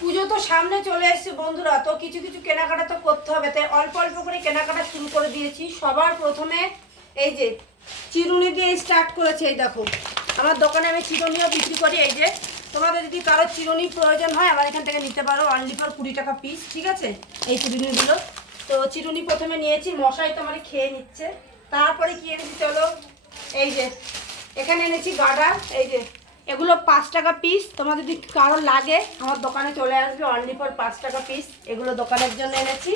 পুজো তো সামনে চলে এসেছে বন্ধুরা, তো কিছু কিছু কেনাকাটা তো করতে হবে। তাই অল্প অল্প করে কেনাকাটা শুরু করে দিয়েছি। সবার প্রথমে এই যে চিরুনি দিয়ে স্টার্ট করেছে, এই দেখো। আমার দোকানে আমি চিরুনিও বিক্রি করি, এই যে। তোমাদের যদি কারও চিরুনি প্রয়োজন হয়, আমার এখান থেকে নিতে পারো অনলি ফর কুড়ি টাকা পিস ঠিক আছে? এই চিরুনিগুলো। তো চিরুনি প্রথমে নিয়েছি, মশাই তো আমার খেয়ে নিচ্ছে। তারপরে কি এনেছি চলো? এই যে, এখানে এনেছি গাডা এই যে। এগুলো পাঁচ টাকা পিস তোমার যদি কারও লাগে, আমার দোকানে চলে আসবে অনলি ফর পাঁচ টাকা পিস এগুলো দোকানের জন্য এনেছি।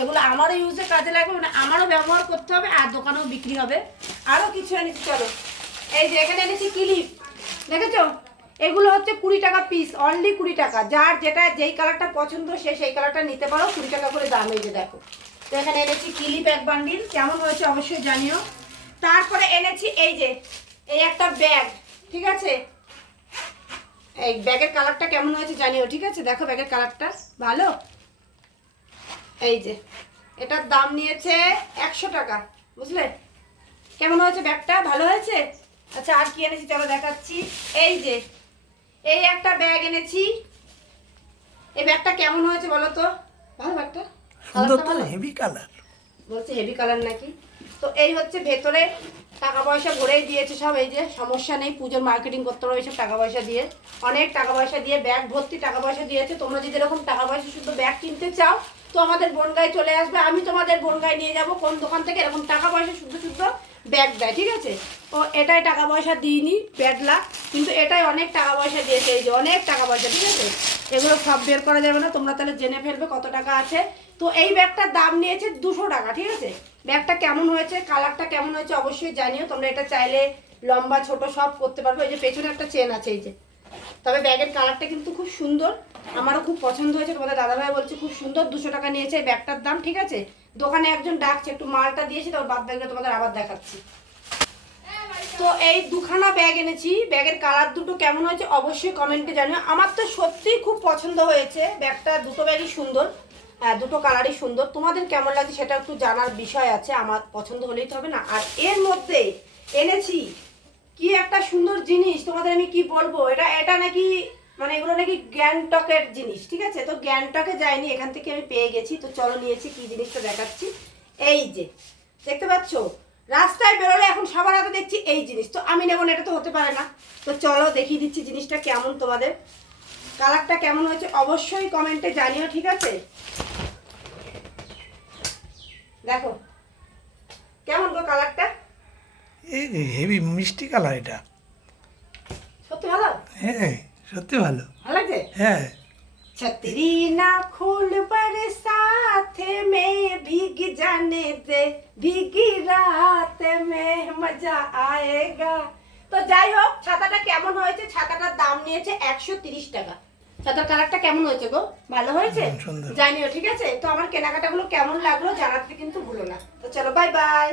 এগুলো আমারও ইউজে কাজে লাগবে মানে আমারও ব্যবহার করতে হবে, আর দোকানেও বিক্রি হবে। আরও কিছু এনেছি, চলো। এই যে এখানে এনেছি ক্লিপ দেখেছ? এগুলো হচ্ছে কুড়ি টাকা পিস অনলি কুড়ি টাকা। যার যেটা, যেই কালারটা পছন্দ, সে সেই কালারটা নিতে পারো। কুড়ি টাকা করে দাম এই যে দেখো। তো এখানে এনেছি ক্লিপ এক বান্ডিল কেমন হয়েছে অবশ্যই জানিও। তারপরে এনেছি এই যে, এই একটা ব্যাগ ঠিক আছে? এই ব্যাগের কালারটা কেমন হয়েছে জানিও ঠিক আছে? দেখো ব্যাগের কালারটা ভালো? এই যে এটার দাম নিয়েছে একশো টাকা বুঝলে? কেমন হয়েছে ব্যাগটা? ভালো হয়েছে? আচ্ছা আর কি এনেছি চলো দেখাচ্ছি। এই যে এই একটা ব্যাগ এনেছি। এই ব্যাগটা কেমন হয়েছে বলো তো? ভালো ব্যাগটা? সুন্দর কালারটা তো ভালো? হেভি কালার বলছে হেভি কালার নাকি? তো এই হচ্ছে ভেতরে টাকা পয়সা ভরেই দিয়েছে সব, এই যে সমস্যা নেই, পুজোর মার্কেটিং করতে হবে সব টাকা পয়সা দিয়ে। অনেক টাকা পয়সা দিয়ে ব্যাগ ভর্তি টাকা পয়সা দিয়েছে। তোমরা যদি এরকম টাকা পয়সা শুধু ব্যাগ কিনতে চাও, তো আমাদের বনগায় চলে আসবে। আমি তোমাদের বনগায় নিয়ে যাব, কোন দোকান থেকে এরকম টাকা পয়সা শুদ্ধ শুদ্ধ ব্যাগ দেয়, ঠিক আছে? ও এটাই টাকা পয়সা দিইনি ব্যাড লাখ কিন্তু এটাই অনেক টাকা পয়সা দিয়েছে, এই যে অনেক টাকা পয়সা, ঠিক আছে? এগুলো সব বের করা যাবে না, তোমরা তাহলে জেনে ফেলবে কত টাকা আছে। তো এই ব্যাগটার দাম নিয়েছে দুশো টাকা, ঠিক আছে? ব্যাগটা কেমন হয়েছে, কালারটা কেমন হয়েছে অবশ্যই জানিও, তোমরা এটা চাইলে লম্বা, ছোট সব করতে পারবে। এই যে পেছনে একটা চেন আছে, এই যে। তবে ব্যাগের কালারটা কিন্তু খুব সুন্দর, আমারও খুব পছন্দ হয়েছে, তোমাদের দাদাভাই বলছে খুব সুন্দর, দুশো টাকা নিয়েছে এই ব্যাগটার দাম, ঠিক আছে? দোকানে একজন ডাকছে, একটু মালটা দিয়েছি, তারপর বাদ ব্যাগটা তোমাদের আবার দেখাচ্ছি। তো এই দুখানা ব্যাগ এনেছি। ব্যাগের কালার দুটো কেমন হয়েছে অবশ্যই কমেন্টে জানিও। আমার তো সত্যিই খুব পছন্দ হয়েছে। ব্যাগটা দুটো ব্যাগই সুন্দর। হ্যাঁ দুটো কালারই সুন্দর। তোমাদের কেমন লাগছে সেটা একটু জানার বিষয় আছে। আমার পছন্দ হলেই তো হবে না। আর এর মধ্যে এনেছি কি একটা সুন্দর জিনিস। তোমাদের আমি কি বলব? এটা এটা নাকি মানে এগুলো নাকি গ্যাংটকের জিনিস, ঠিক আছে? তো গ্যাংটকে যাইনি, এখান থেকে আমি পেয়ে গেছি। তো চলো নিয়েছি, কি জিনিসটা দেখাচ্ছি। এই যে, দেখতে পাচ্ছ? রাস্তায় বেরোলে এখন সবার হাতে দেখছি এই জিনিস। তো আমি নেব না এটা তো হতে পারে না। তো চলো দেখিয়ে দিচ্ছি জিনিসটা কেমন তোমাদের। কালারটা কেমন হয়েছে অবশ্যই কমেন্টে জানিও ঠিক আছে? দেখো কেমন গো কালারটা? হেভি মিষ্টি কালার এটা। সত্যি ভালো? হ্যাঁ সত্যি ভালো। ভালো লাগছে? হ্যাঁ। ছত্রি না খুল পর সাথে মেয়ে भीग जाने दे भीगी रात में मजा आएगा তো যাই হোক ছাতাটা কেমন হয়েছে ছাতাটার দাম নিয়েছে একশো তিরিশ টাকা ছাতার কালারটা কেমন হয়েছে গো ভালো হয়েছে হুম, সুন্দর। জানিও ঠিক আছে তো আমার কেনাকাটাগুলো কেমন লাগলো জানাতে কিন্তু ভুলো না তো চলো বাই বাই